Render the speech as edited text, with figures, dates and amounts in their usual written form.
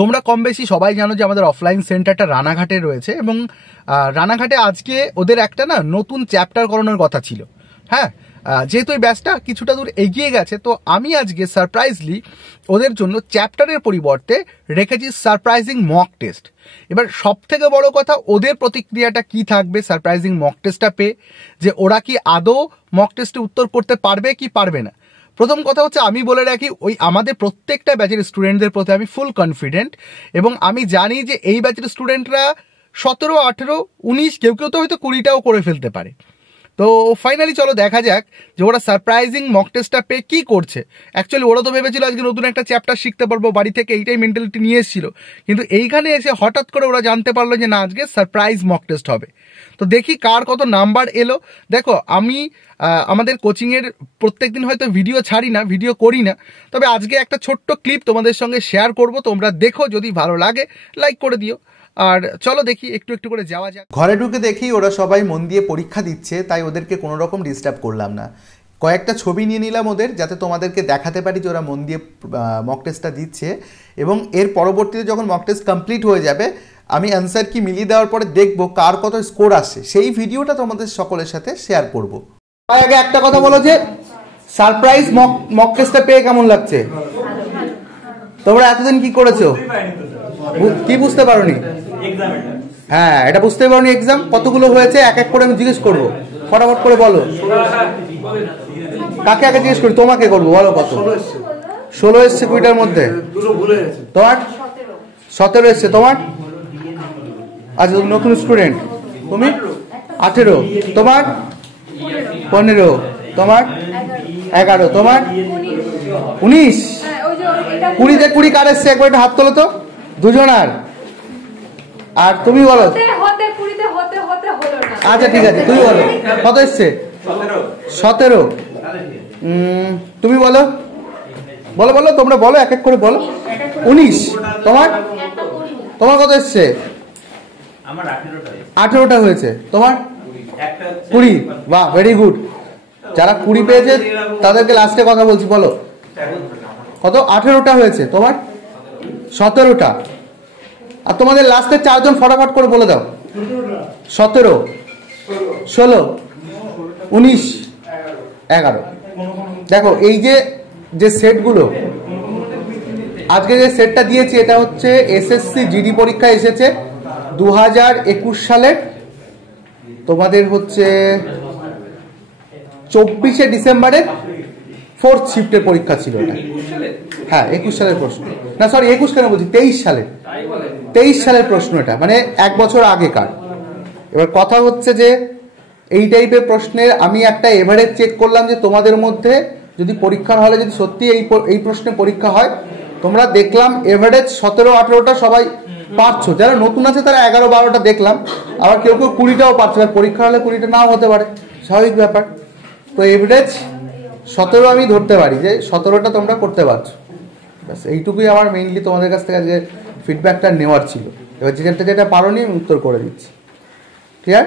তোমরা কম বেশি সবাই জানো যে আমাদের অফলাইন সেন্টারটা রানাঘাটে রয়েছে এবং রানাঘাটে আজকে ওদের একটা না নতুন চ্যাপ্টার করানোর কথা ছিল। হ্যাঁ, যেহেতু এই ব্যাচটা কিছুটা দূর এগিয়ে গেছে, তো আমি আজকে সারপ্রাইজলি ওদের জন্য চ্যাপ্টারের পরিবর্তে রেখেছি সারপ্রাইজিং মক টেস্ট। এবার সব থেকে বড় কথা, ওদের প্রতিক্রিয়াটা কি থাকবে সারপ্রাইজিং মক টেস্টটা পেয়ে, যে ওরা কি আদৌ মক টেস্টে উত্তর করতে পারবে কি পারবে না। প্রথম কথা হচ্ছে, আমি বলে রাখি ওই আমাদের প্রত্যেকটা ব্যাচের স্টুডেন্টদের প্রতি আমি ফুল কনফিডেন্ট এবং আমি জানি যে এই ব্যাচের স্টুডেন্টরা 17, 18, 19 কেউ কেউ তো হয়তো 20টাও করে ফেলতে পারে। তো ফাইনালি চলো দেখা যাক যে ওরা সারপ্রাইজিং মক টেস্টটা পেয়ে কী করছে। অ্যাকচুয়ালি ওরা তো ভেবেছিল আজকে নতুন একটা চ্যাপ্টার শিখতে পারবো, বাড়ি থেকে এইটাই মেন্টালিটি নিয়ে এসেছিল, কিন্তু এইখানে এসে হঠাৎ করে ওরা জানতে পারলো যে না, আজকে সারপ্রাইজ মক টেস্ট হবে। তো দেখি কার কত নাম্বার এলো। দেখো, আমি আমাদের কোচিংয়ের প্রত্যেক দিন হয়তো ভিডিও ছাড়ি না, ভিডিও করি না, তবে আজকে একটা ছোট্ট ক্লিপ তোমাদের সঙ্গে শেয়ার করব, তোমরা দেখো, যদি ভালো লাগে লাইক করে দিও। আর চলো দেখি একটু একটু করে যাওয়া যাক। ঘরে ঢুকে দেখি ওরা সবাই মন দিয়ে পরীক্ষা দিচ্ছে, তাই ওদেরকে কোনো রকম ডিস্টার্ব করলাম না। কয়েকটা ছবি নিয়ে নিলাম ওদের, যাতে তোমাদেরকে দেখাতে পারি যে ওরা মন দিয়ে মক টেস্টটা দিচ্ছে, এবং এর পরবর্তীতে যখন মক টেস্ট কমপ্লিট হয়ে যাবে আমি অ্যান্সার কি মিলিয়ে দেওয়ার পরে দেখবো কার কত স্কোর আসে, সেই ভিডিওটা তোমাদের সকলের সাথে শেয়ার করব। আগে একটা কথা বলো যে সারপ্রাইজ মক টেস্টটা পেয়ে কেমন লাগছে? তোমরা এতদিন কি করেছো, কি বুঝতে পারোনি? হ্যাঁ, এটা বুঝতে পারোনি। এক্সাম কতগুলো হয়েছে এক এক করে আমি জিজ্ঞেস করবো, ফটাফট করে বলো। কাকে আগে জিজ্ঞেস করি? তোমাকে করবো, বলো কত? 16 এসছে 20টার মধ্যে। তোমার 17 এসছে। তোমার? আচ্ছা, তুমি নতুন স্টুডেন্ট। তুমি 18। তোমার 15। তোমার 11। তোমার 19। 20তে 20 কার এসছে? একবার একটা হাত তোলো তো, দুজনার। আর তুমি বলো। আচ্ছা ঠিক আছে, তুমি বলো কত এসছে? 17। তুমি বলো, বলো বলো, তোমরা বলো, এক এক করে বলো। 19। তোমার তোমার কত এসছে? 18টা হয়েছে। তোমার 20। বাহ, ভেরি গুড। যারা 20 পেয়েছে তাদেরকে লাস্টে কথা বলছি, বলো কত? 18টা হয়েছে। তোমার 17টা। আর তোমাদের লাস্টের 4 জন ফটাফট করে বলে দাও। 17, 16, 19, 11। দেখো, এই যে সেটগুলো আজকে যে সেটটা দিয়েছি, এটা হচ্ছে এসএসসি জিডি পরীক্ষা এসেছে 2021 সালের। তোমাদের হচ্ছে 24শে ডিসেম্বরের 4th শিফটের পরীক্ষা ছিল এটা। হ্যাঁ, 21 সালের প্রশ্ন, না সরি 21 কেন বলছি, 23 সালের প্রশ্ন। এটা মানে 1 বছর আগেকার। এবার কথা হচ্ছে যে এই টাইপের প্রশ্নের আমি একটা এভারেজ চেক করলাম যে তোমাদের মধ্যে যদি পরীক্ষার হলে যদি সত্যি এই প্রশ্নে পরীক্ষা হয়, তোমরা দেখলাম এভারেজ 17, 18টা সবাই পারছো। যারা নতুন আছে তারা 11, 12টা দেখলাম, আবার কেউ কেউ 20টাও পারছে। পরীক্ষা হলে 20টা নাও হতে পারে, স্বাভাবিক ব্যাপার। তো এভারেজ 17 আমি ধরতে পারি যে 17টা তোমরা করতে পারছো। ব্যাস এইটুকুই আমার মেইনলি তোমাদের কাছ থেকে আজকে ফিডব্যাকটা নেওয়ার ছিল। এবার যেটা পারোনি আমি উত্তর করে দিচ্ছি। ক্লিয়ার?